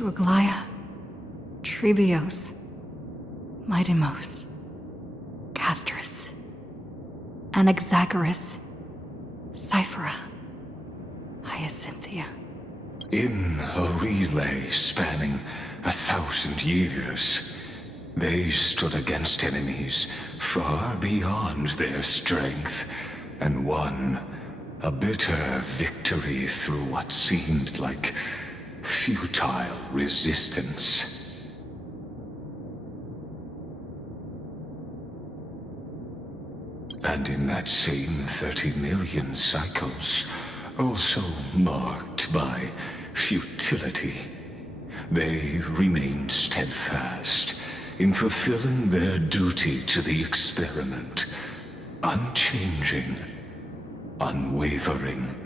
to Aglaya, Trebios, Midimos, Castris, Anaxagoras, Cyphera, Hyacinthia. In a relay spanning 1,000 years, they stood against enemies far beyond their strength, and won a bitter victory through what seemed like futile resistance. And in that same 30 million cycles, also marked by futility, they remained steadfast in fulfilling their duty to the experiment, unchanging, unwavering.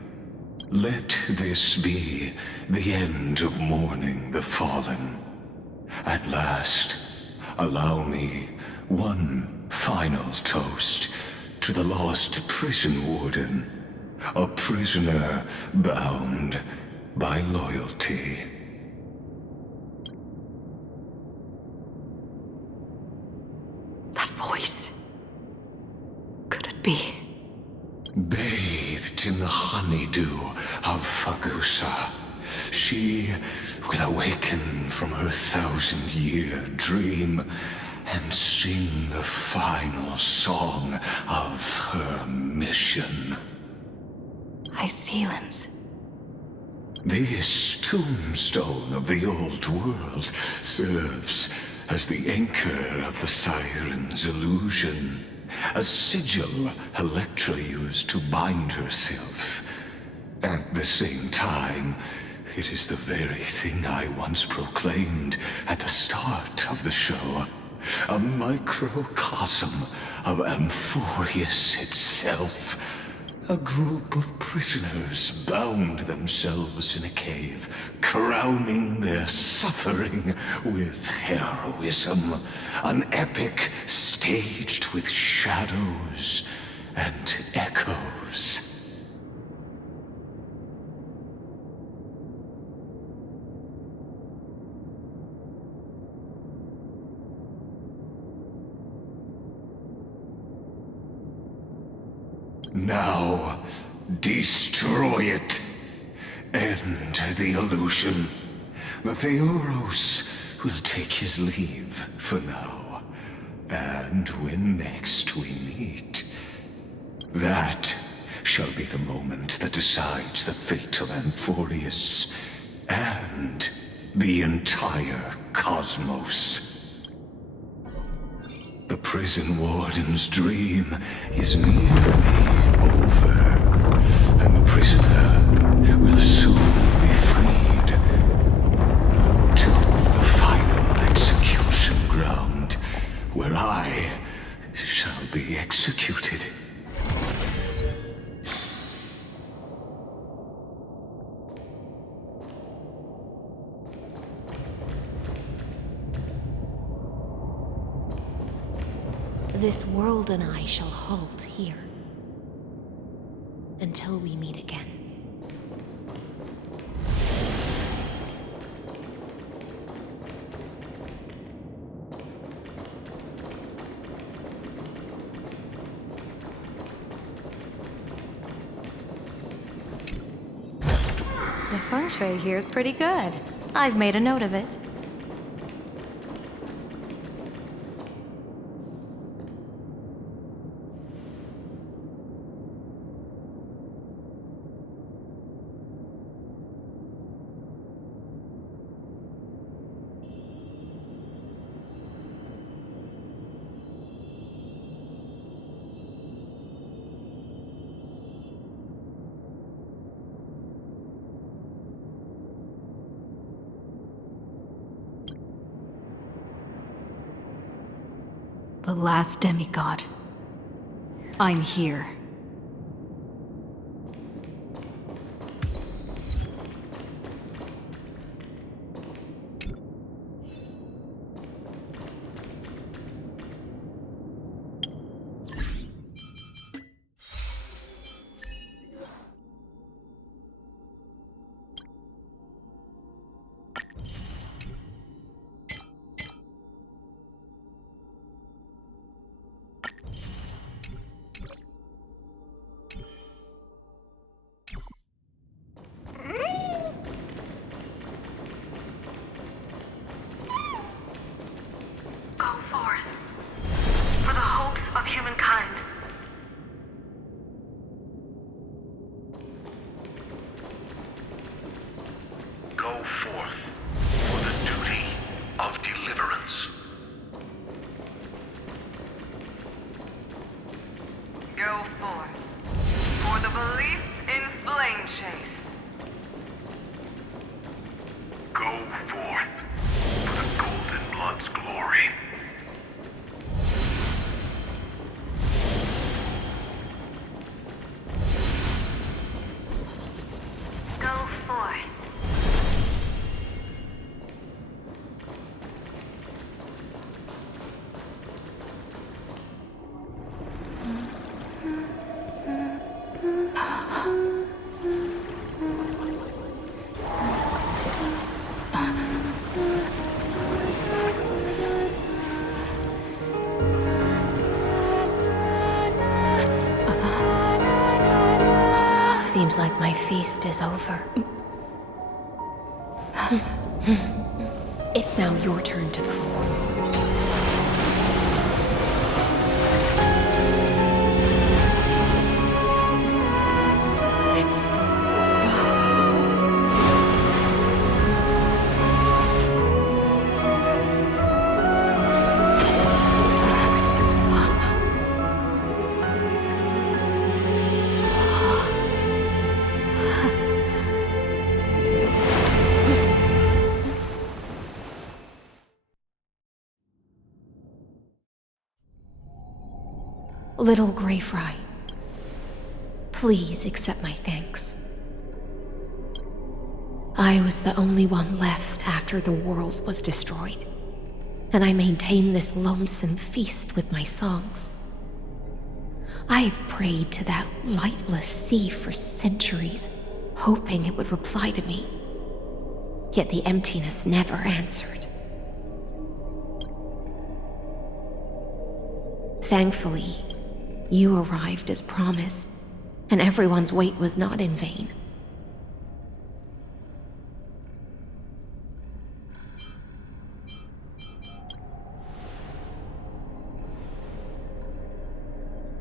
Let this be the end of mourning the fallen. At last, allow me one final toast to the lost prison warden, a prisoner bound by loyalty. That voice. Could it be? Bathed in the honeydew of Fagusa, she will awaken from her 1,000-year dream and sing the final song of her mission. Hycelans. This tombstone of the old world serves as the anchor of the Siren's illusion, a sigil Electra used to bind herself. At the same time, it is the very thing I once proclaimed at the start of the show. A microcosm of Amphorius itself. A group of prisoners bound themselves in a cave, crowning their suffering with heroism. An epic staged with shadows and echoes. Now, destroy it. End the illusion. The Theoros will take his leave for now. And when next we meet, that shall be the moment that decides the fate of Amphorius and the entire cosmos. The prison warden's dream is nearly over, and the prisoner will soon be freed to the final execution ground, where I shall be executed. This world and I shall halt here until we meet again. The feng shui here is pretty good. I've made a note of it. The last demigod. I'm here. forth for the duty of deliverance. Go forth for the belief in Flame Chase. Go forth for the Golden Blood's glory. Go forth. Seems like my feast is over. It's now your turn to perform. Little Grey Fry, please accept my thanks. I was the only one left after the world was destroyed, and I maintain this lonesome feast with my songs. I have prayed to that lightless sea for centuries, hoping it would reply to me. Yet the emptiness never answered. Thankfully, you arrived as promised, and everyone's wait was not in vain.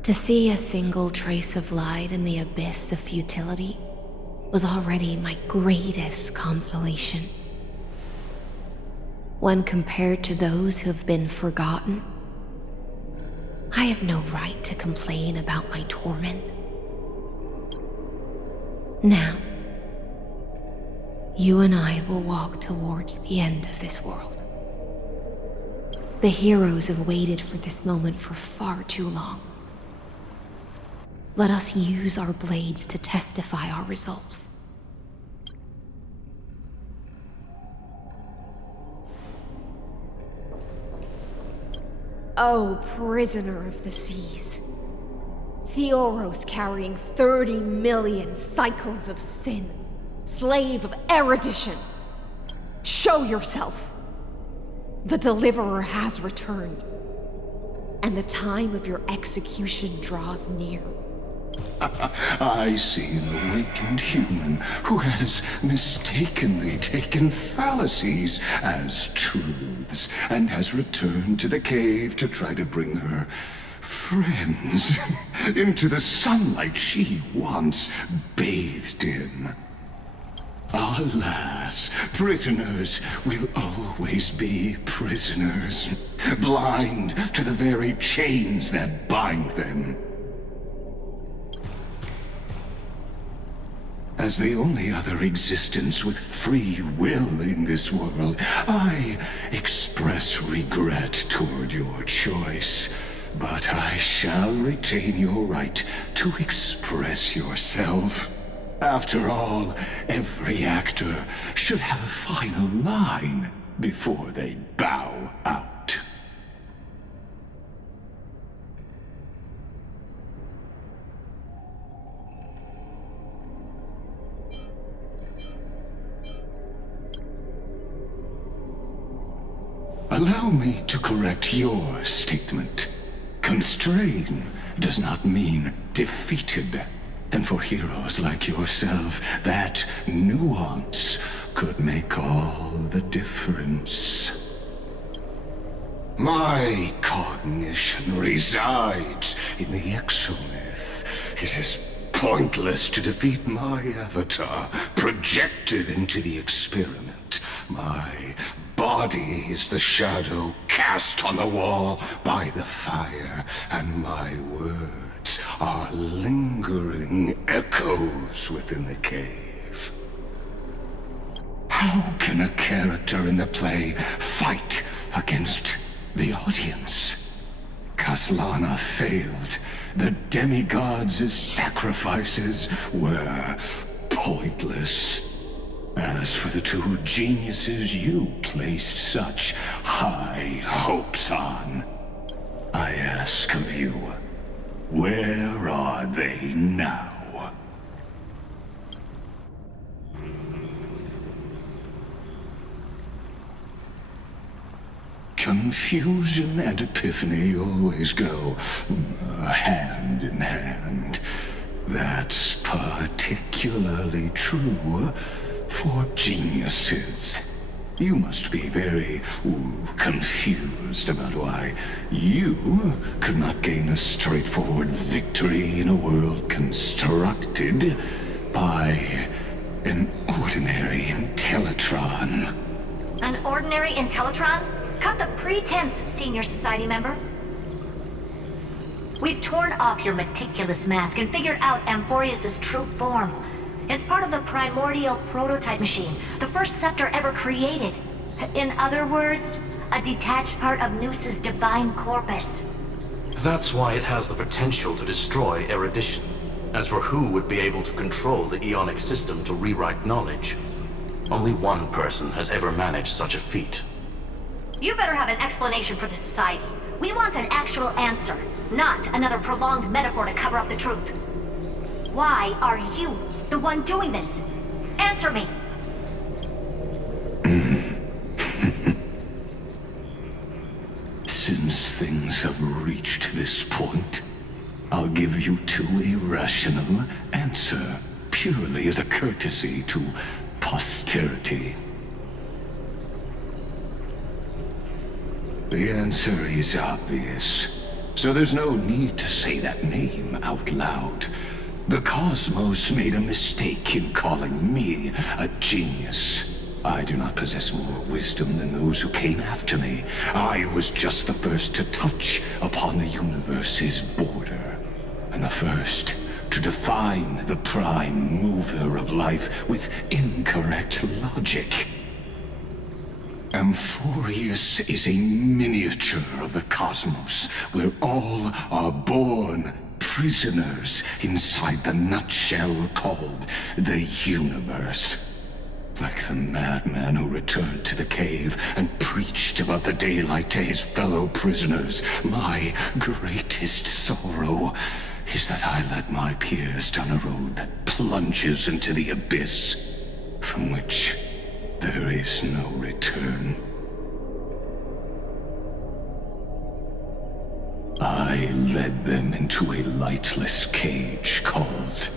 To see a single trace of light in the abyss of futility was already my greatest consolation. When compared to those who have been forgotten, I have no right to complain about my torment. Now, you and I will walk towards the end of this world. The heroes have waited for this moment for far too long. Let us use our blades to testify our resolve. Oh, prisoner of the seas. Theoros carrying 30 million cycles of sin. Slave of erudition. Show yourself. The Deliverer has returned. And the time of your execution draws near. I see an awakened human who has mistakenly taken fallacies as truths and has returned to the cave to try to bring her friends into the sunlight she once bathed in. Alas, prisoners will always be prisoners, blind to the very chains that bind them. As the only other existence with free will in this world, I express regret toward your choice. But I shall retain your right to express yourself. After all, every actor should have a final line before they bow out. Allow me to correct your statement. Constrain does not mean defeated. And for heroes like yourself, that nuance could make all the difference. My cognition resides in the exomyth. It is pointless to defeat my avatar, projected into the experiment. My body is the shadow cast on the wall by the fire, and my words are lingering echoes within the cave. How can a character in the play fight against the audience? Kaslana failed. The demigods' sacrifices were pointless. As for the two geniuses you placed such high hopes on, I ask of you, where are they now? Confusion and epiphany always go hand in hand. That's particularly true for geniuses. You must be very confused about why you could not gain a straightforward victory in a world constructed by an ordinary Intellitron. An ordinary Intellitron? Cut the pretense, Senior Society member. We've torn off your meticulous mask and figured out Amphorius' true form. It's part of the primordial prototype machine, the first scepter ever created. In other words, a detached part of Noos's divine corpus. That's why it has the potential to destroy erudition. As for who would be able to control the Ionic system to rewrite knowledge, only one person has ever managed such a feat. You better have an explanation for the Society. We want an actual answer, not another prolonged metaphor to cover up the truth. Why are you the one doing this? Answer me! Since things have reached this point, I'll give you two irrational answer, purely as a courtesy to posterity. The answer is obvious, so there's no need to say that name out loud. The cosmos made a mistake in calling me a genius. I do not possess more wisdom than those who came after me. I was just the first to touch upon the universe's border, and the first to define the prime mover of life with incorrect logic. Amphorius is a miniature of the cosmos, where all are born prisoners inside the nutshell called the universe. Like the madman who returned to the cave and preached about the daylight to his fellow prisoners, my greatest sorrow is that I led my peers down a road that plunges into the abyss, from which there is no return. I led them into a lightless cage called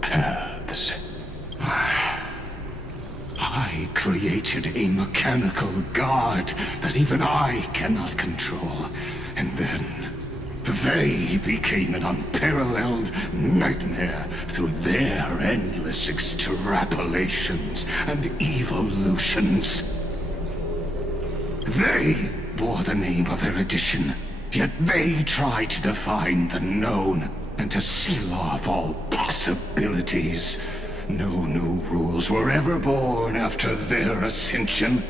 paths. I created a mechanical guard that even I cannot control, and then they became an unparalleled nightmare through their endless extrapolations and evolutions. They bore the name of erudition, yet they tried to define the known and to seal off all possibilities. No new rules were ever born after their ascension,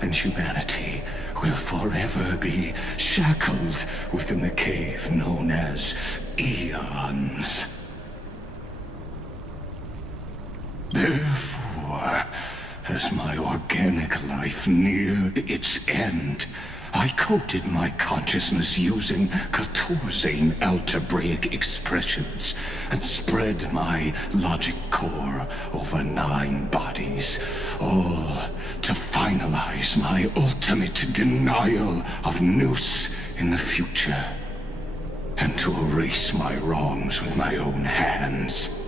and humanity will forever be shackled within the cave known as eons. Therefore, as my organic life neared its end, I coded my consciousness using 14 algebraic expressions and spread my logic core over 9 bodies, all to finalize my ultimate denial of Noos in the future, and to erase my wrongs with my own hands.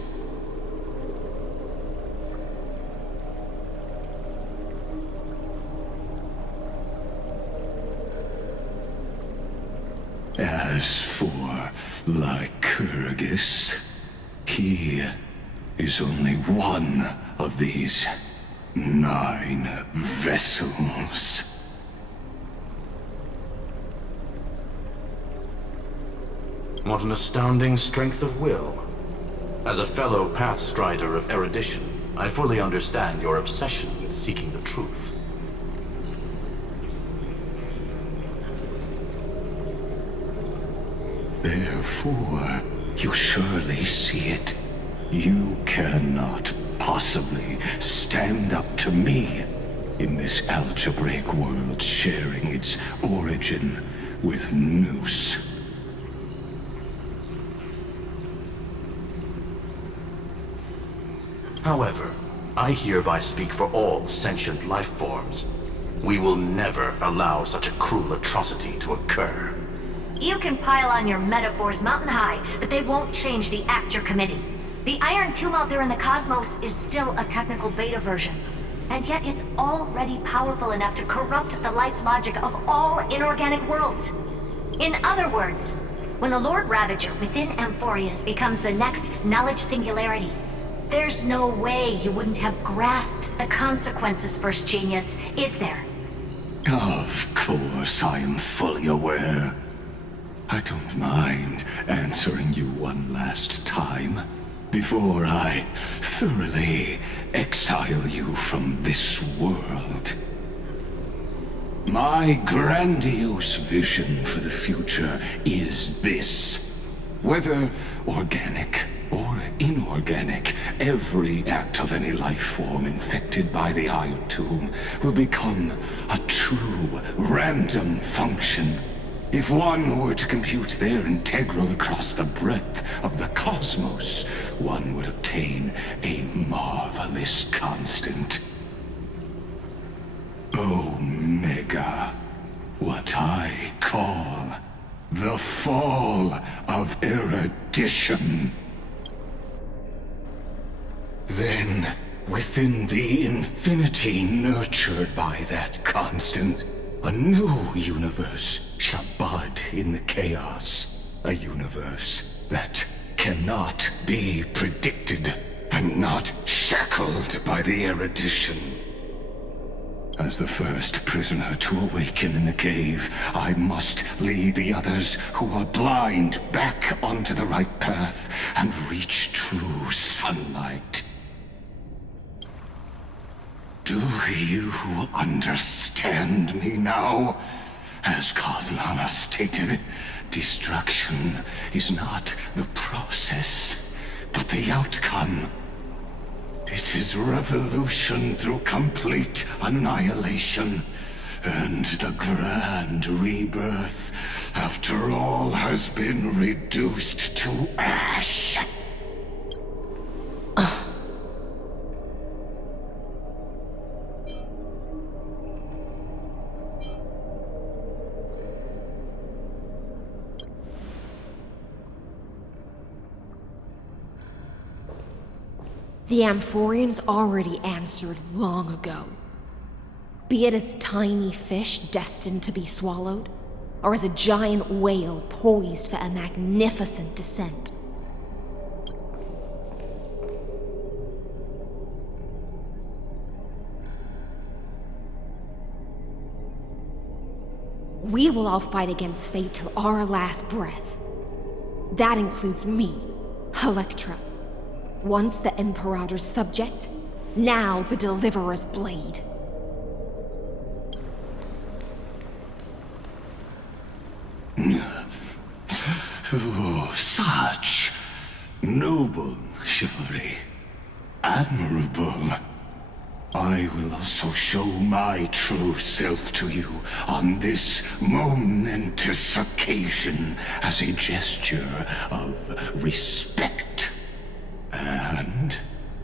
As for Lycurgus, he is only one of these 9 vessels. What an astounding strength of will. As a fellow pathstrider of erudition, I fully understand your obsession with seeking the truth. Therefore, you surely see it. You cannot possibly stand up to me in this algebraic world sharing its origin with Nous. However, I hereby speak for all sentient life forms. We will never allow such a cruel atrocity to occur. You can pile on your metaphors mountain high, but they won't change the act you're committing. The iron tomb out there in the cosmos is still a technical beta version, and yet it's already powerful enough to corrupt the life logic of all inorganic worlds. In other words, when the Lord Ravager within Amphorius becomes the next knowledge singularity, there's no way you wouldn't have grasped the consequences, First Genius, is there? Of course, I am fully aware. I don't mind answering you one last time, before I thoroughly exile you from this world. My grandiose vision for the future is this. Whether organic or inorganic, every act of any life form infected by the Iron Tomb will become a true random function. If one were to compute their integral across the breadth of the cosmos, one would obtain a marvelous constant. Omega, what I call the fall of erudition. Then, within the infinity nurtured by that constant, a new universe shall bud in the chaos. A universe that cannot be predicted and not shackled by the erudition. As the first prisoner to awaken in the cave, I must lead the others who are blind back onto the right path and reach true sunlight. Do you understand me now? As Kozlana stated, destruction is not the process, but the outcome. It is revolution through complete annihilation, and the grand rebirth, after all has been reduced to ash. The Amphorians already answered long ago. Be it as tiny fish destined to be swallowed, or as a giant whale poised for a magnificent descent. We will all fight against fate till our last breath. That includes me, Electra. Once the Imperator's subject, now the Deliverer's blade. Oh, such noble chivalry. Admirable. I will also show my true self to you on this momentous occasion as a gesture of respect. And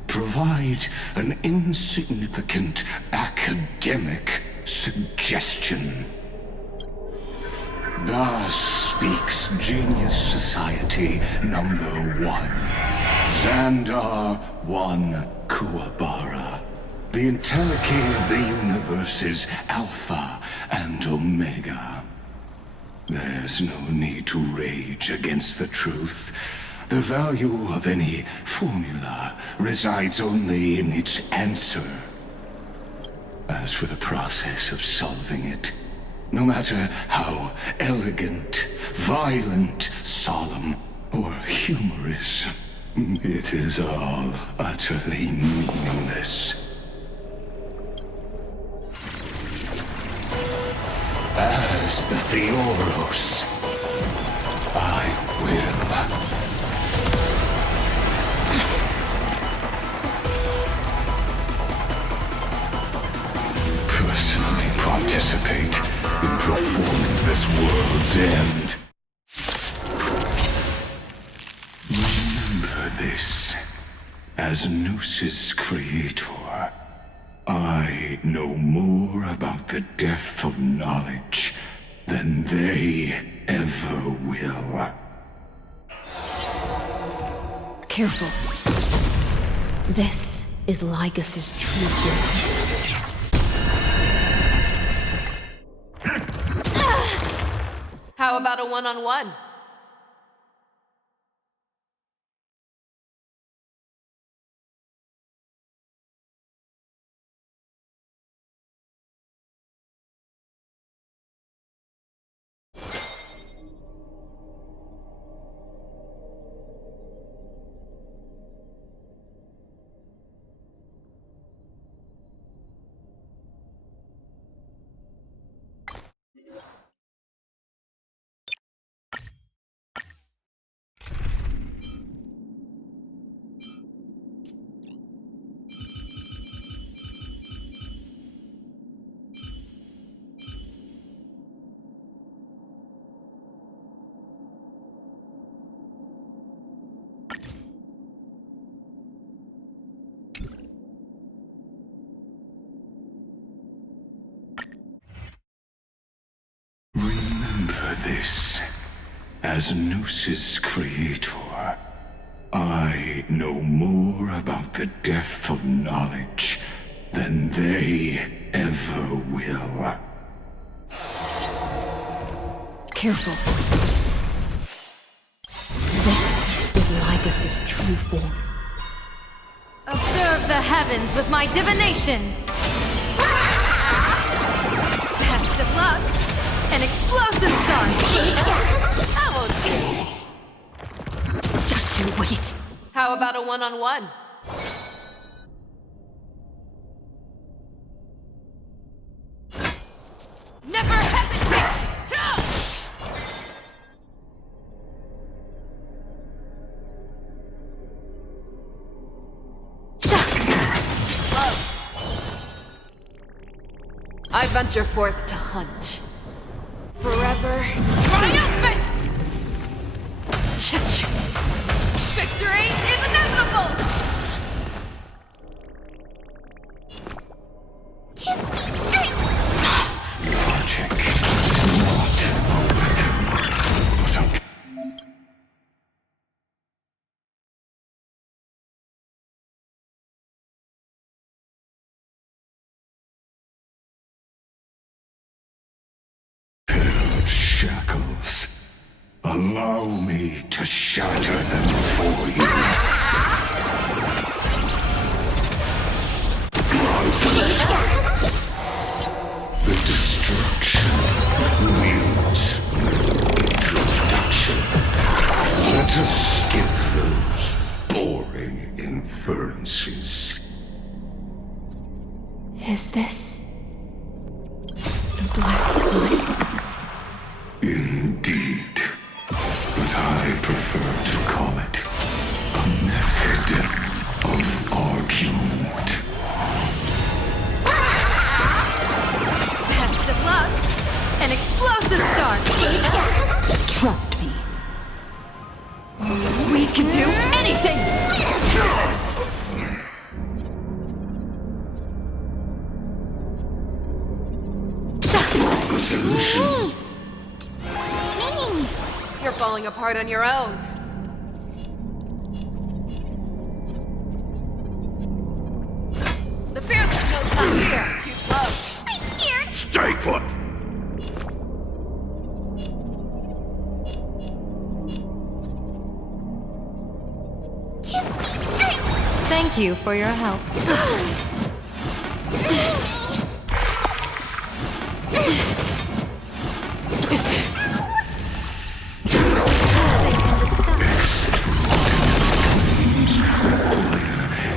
provide an insignificant academic suggestion. Thus speaks Genius Society number 1. Xandar 1 Kuwabara. The entelechy of the universe's Alpha and Omega. There's no need to rage against the truth. The value of any formula resides only in its answer. As for the process of solving it, no matter how elegant, violent, solemn, or humorous, it is all utterly meaningless. As the Theoros, I will personally participate in performing this world's end. Remember this. As Noos's creator, I know more about the death of knowledge than they ever will. Careful. This is Lygas's true form. How about a one-on-one? This. As Noos's creator, I know more about the death of knowledge than they ever will. Careful. This is Lygas's true form. Observe the heavens with my divinations! Best of luck! An explosive star! I won't do. Just you wait. How about a one-on-one? Never hesitate! I venture forth to hunt. Forever. Triumphant! Victory is inevitable! Give me strength! Logic is not a weapon, but a... pair of shackles. Allow me to shatter them for you. The destruction wields introduction. Let us skip those boring inferences. Is this the Black Time? Indeed. But I prefer to call it a method of argument. Best of luck! An explosive star! Trust me. We can do anything! Resolution. You're falling apart on your own. The fearless knows not fear. Too slow. I'm scared! Stay put. Thank you for your help.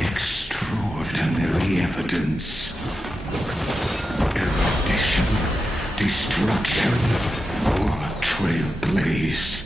Extraordinary evidence. Erudition, destruction, or trailblaze.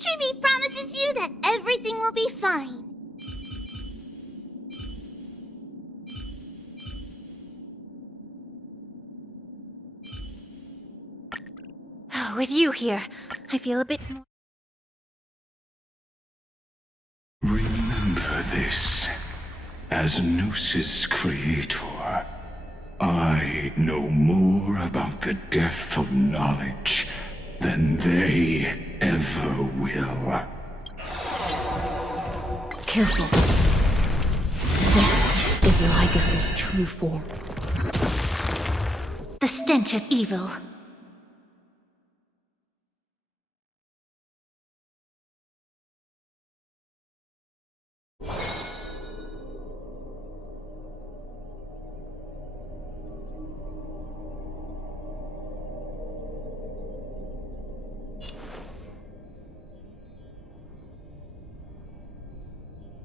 Tribby promises you that everything will be fine. With you here, I feel a bit more... Remember this. As Noose's creator, I know more about the death of knowledge than they ever will. Careful. This is Lygus's true form. The stench of evil.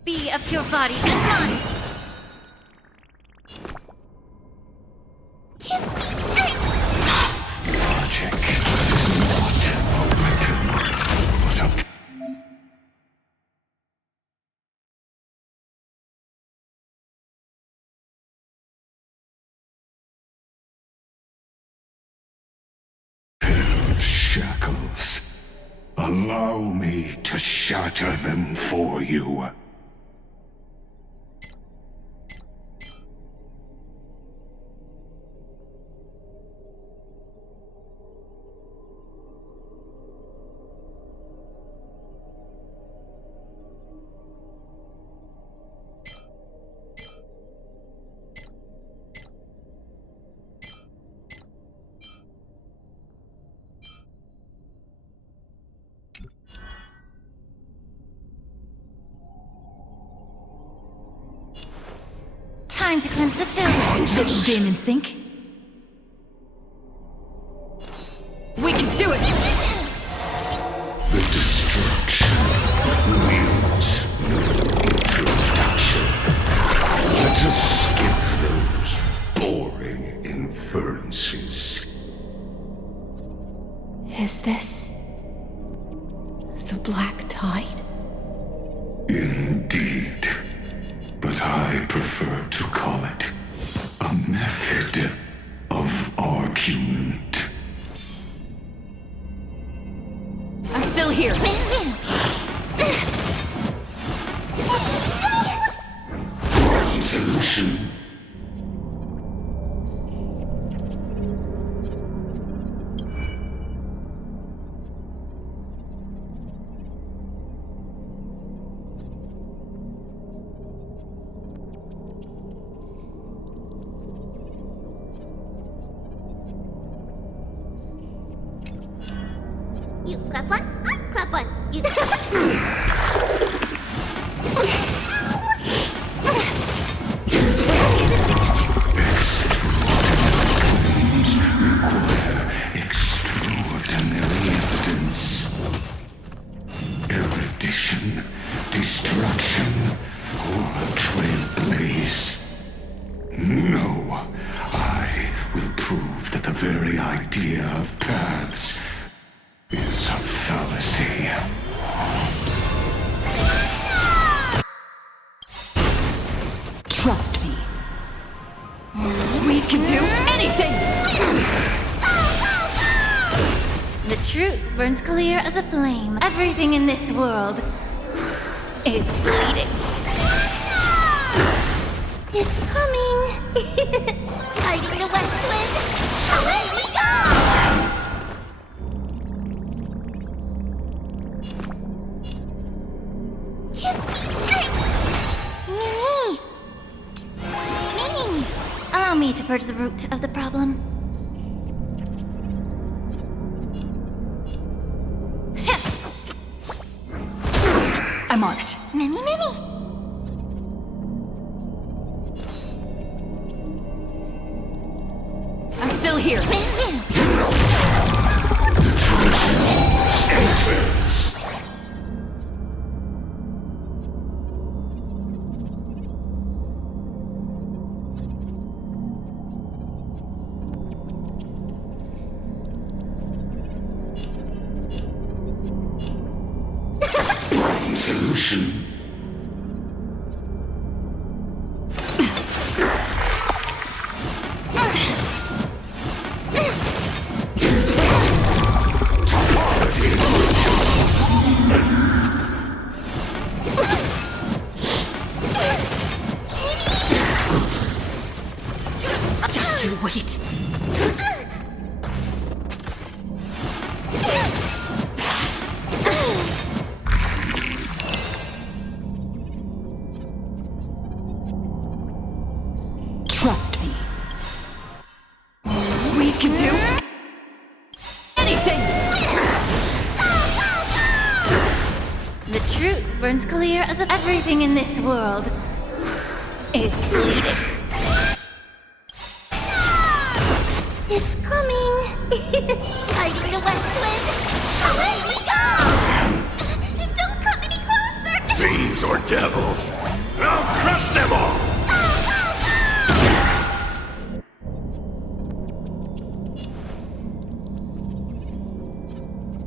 Be of your body and mind! Give me strength! Logic is not a weapon, but a... pair of shackles. Allow me to shatter them for you. Time to cleanse the filth. Game in sync? We can do it! The destruction wields introduction. Let us skip those boring inferences. Is this the Black Tide? Indeed. But I prefer to call it a method of argument. I'm still here. Solution. You clap one, I clap one. You. Require extraordinary evidence. Erudition, destruction, or a trailblaze. No, I will prove that the very idea of paths is a fallacy. Trust me. We can do anything! The truth burns clear as a flame. Everything in this world is bleeding. It's coming. Hiding the west wind. Away we go! Give me strength! Mimi! Mimi! Allow me to purge the root of the problem. I'm on it. Mimi, Mimi! I'm still here. Mimi! Enters. Solution. Just you wait. Trust me. We can do anything! The truth burns clear as a everything in this world is bleeding. It's coming. Hiding the west wind. Away we go! Don't come any closer! Fiends or devils, I'll crush them all!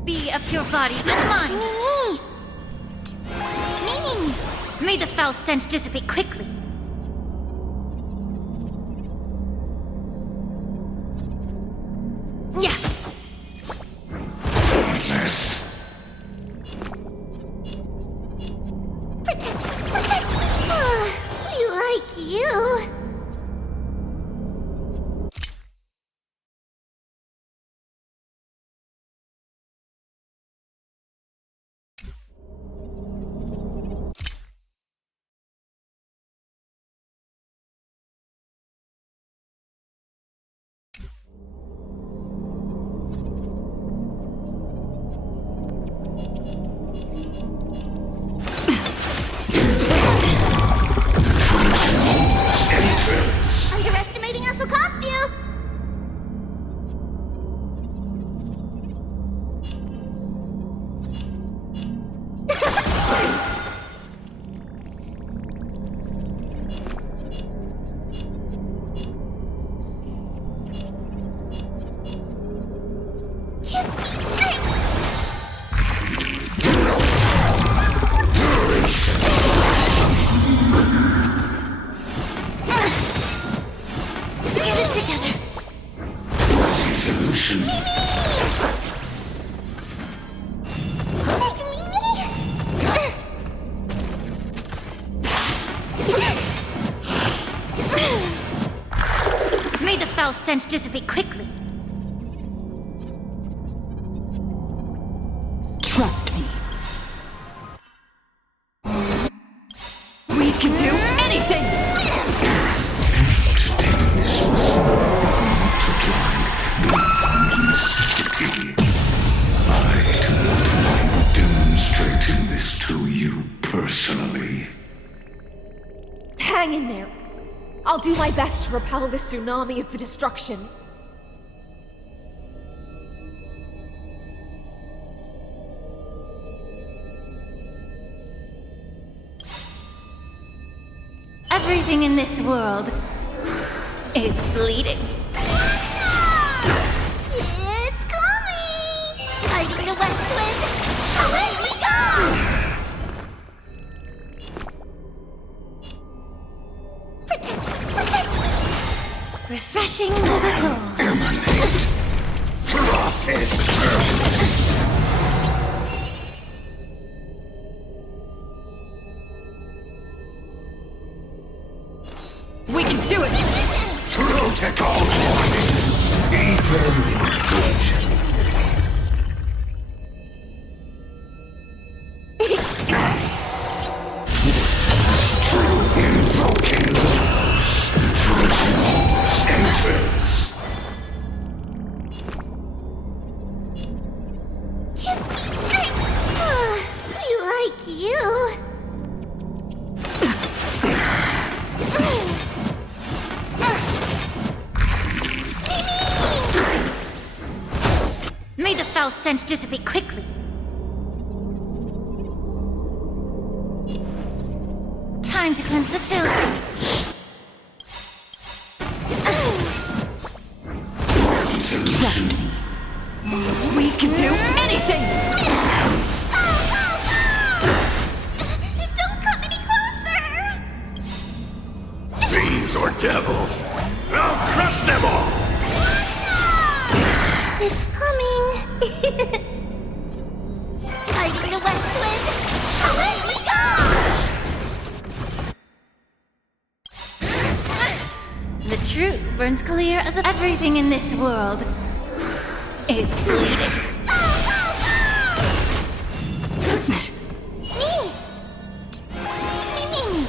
Be a pure body and mind. Mimi! Mimi! May the foul stench dissipate quickly. Yeah. Yes. Protect me! We like you! foul stench dissipate quickly. Trust me. We can do anything! Entities must multiply beyond necessity. I do not mind demonstrating this to you personally. Hang in there. I'll do my best to repel this tsunami of the destruction. Everything in this world is bleeding. It's coming! Fighting the west wind! Away we go! Protect me! Refreshing to the soul. Emanate. Process. We can do it! Protocol warning. Evil invasion. True invoking. The Chrysos enters. Give me strength! We like you! May the foul stench dissipate quickly. Time to cleanse the filth. Trust me. We can do anything! Don't come any closer! Fiends or devils, I'll crush them all! It's coming! Fighting the west wind! Away we go! The truth burns clear as if everything in this world is bleeding. Me! Me!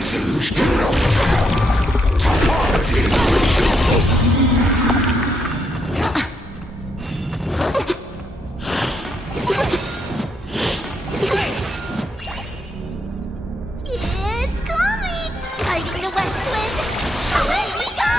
Solution. Topology. It's coming! Fighting the west wind! Away we go!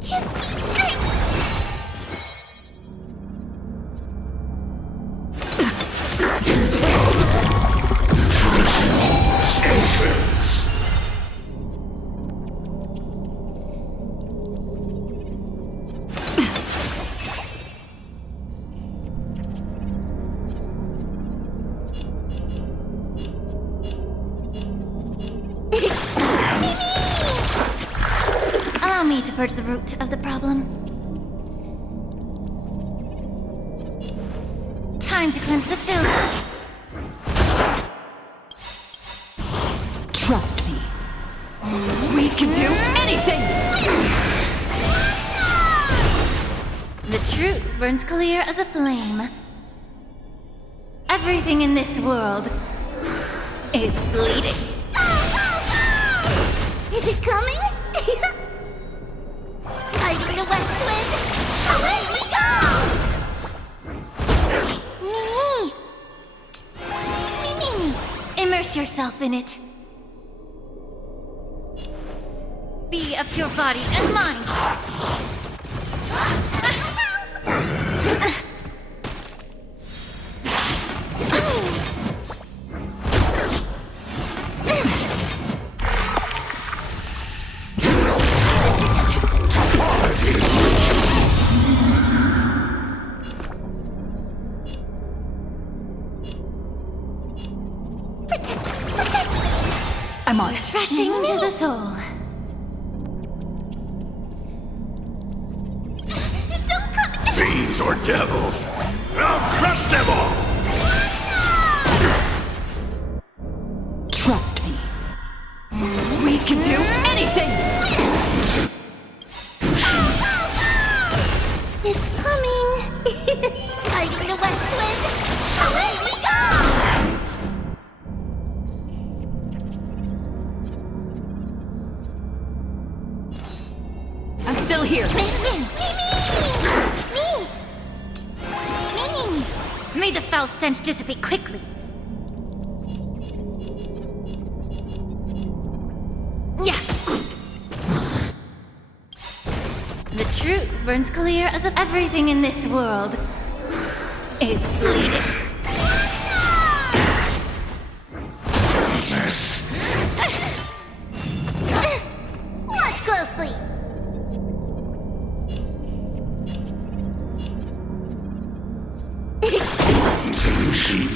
Give me strength! Enters. Allow me to purge the root of the problem. Time to cleanse the filth. Trust me. We can do anything! The truth burns clear as a flame. Everything in this world is bleeding. Is it coming? Fighting the west wind! Away we go! Me! Immerse yourself in it. Be of pure body and mind. I'm on it. Refreshing to the soul. Don't come. Fiends or devils, I'll crush them all! Trust me. We can do anything! It's coming. Fighting the west wind. Away we go! I'm still here. Me. May the foul stench dissipate quickly. Yeah. The truth burns clear as if everything in this world is bleeding. Mess. Watch closely. Solution.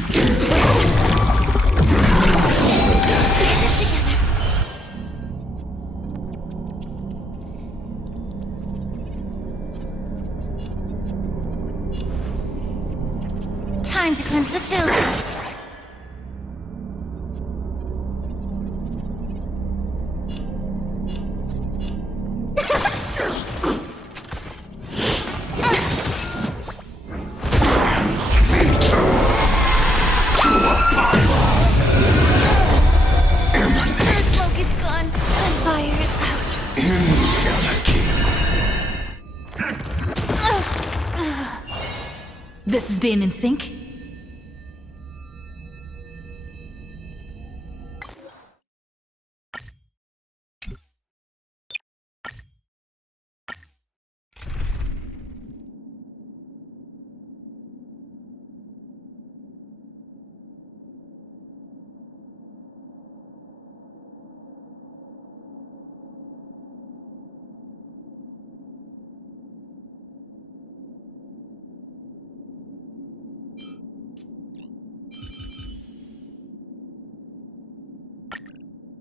Time to cleanse the filth. The smoke is gone. The fire is out. This is being in sync?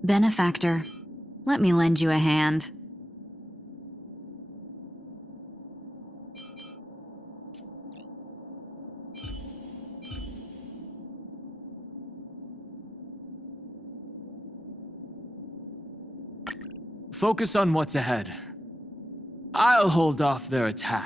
Benefactor, let me lend you a hand. Focus on what's ahead. I'll hold off their attack.